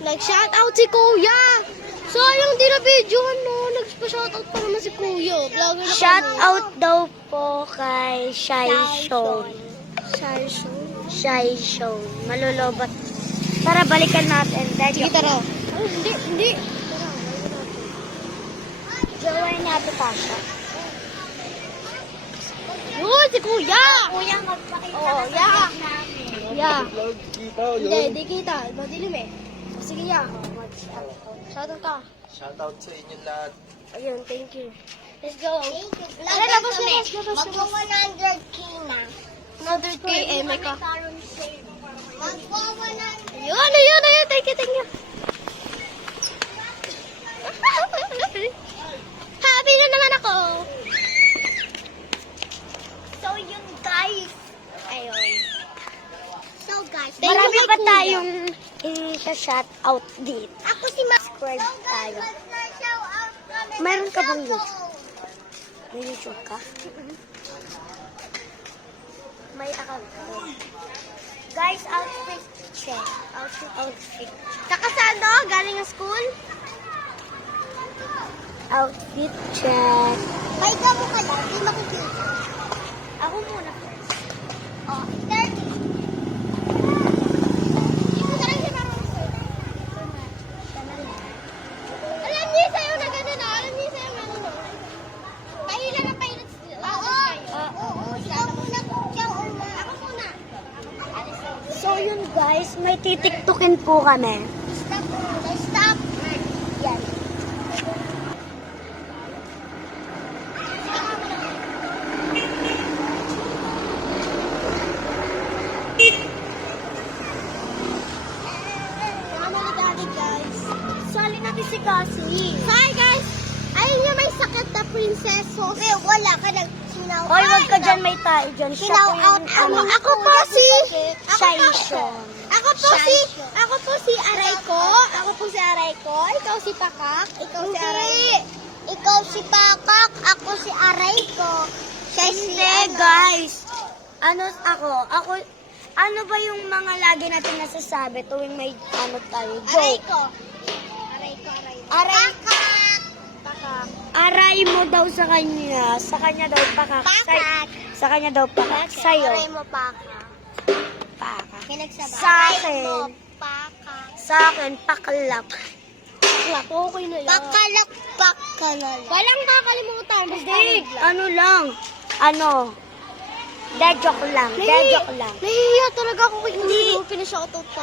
Nag-shoutout si Kuya. Sayang di na videohan mo. Nagpa-shoutout pa naman si Kuya. Vlogger na Shoutout daw po kay Shy Show. Shy Show. Malulobot. Tara, balikan natin. Sige, tara. Hindi. Join natin Tasha. Yun, si Kuya. Kuya, magpakita Oo, ka yeah. sa namin. Yeah. Kita Hindi kita. Madilim eh. Sige, ya. Shoutout ka. Shoutout sa inyo lahat. Ayun, thank you. Let's go. Tara, labas. Magpo-100k na. Another K, eh, may ka. Magpo-100. Ayun. Thank you. Happy na naman ako. So yun guys. Ayun. So guys. Thank Marami you kay pa Kuya. tayong i-shoutout dito. Ako si Ma. Subscribe tayo. Mag-shout-out kami. Meron ka bang Sa YouTube? May YouTube ka? May account ka? Guys, outfit check. Outfit. Saka saan do? Galing ng school? Outfit check. May damo ka lang. Di makikita. Ako muna first. Oh, 30. Alam niya sa'yo na gano'n na. Alam niya sa'yo na gano'n. Pahilan na pahilan. Oo. Ikaw muna kung siya una. Ako muna. So yun guys, may titiktukin po kami. Stop muna. Stop. Yan. Guys. Sali natin si Cassie. Hi guys! Ayun yung may sakit na prinsesos. Wala ka nag-sinaw. Hoy, wag ka dyan, may tayo dyan. Siya po yung Ako po si... Shy Show. Ako po si Arayko. Ako po si Arayko. Ikaw si Pakak. Ikaw si Arayko. Ikaw si Pakak. Ako si Arayko. Siya si Hindi, guys. Ano ba yung mga lagi natin nasasabi tuwing may tayo? Joke. Arayko. Aray, Pakak. aray mo daw sa kanya. Sa kanya daw pakak. Pakak. Sa kanya daw pakak. Sa'yo. Aray mo Pakak. Pakak. Pinagsabay. Sa Aray akin. mo Pakak. Sa akin, paklap. Okay na lang. Pakalakpak ka na lang. Walang kakalimutan. Basta Hindi, ano lang. De joke lang. Nahihiya talaga ako kay Kuya. Pinashoutout ko.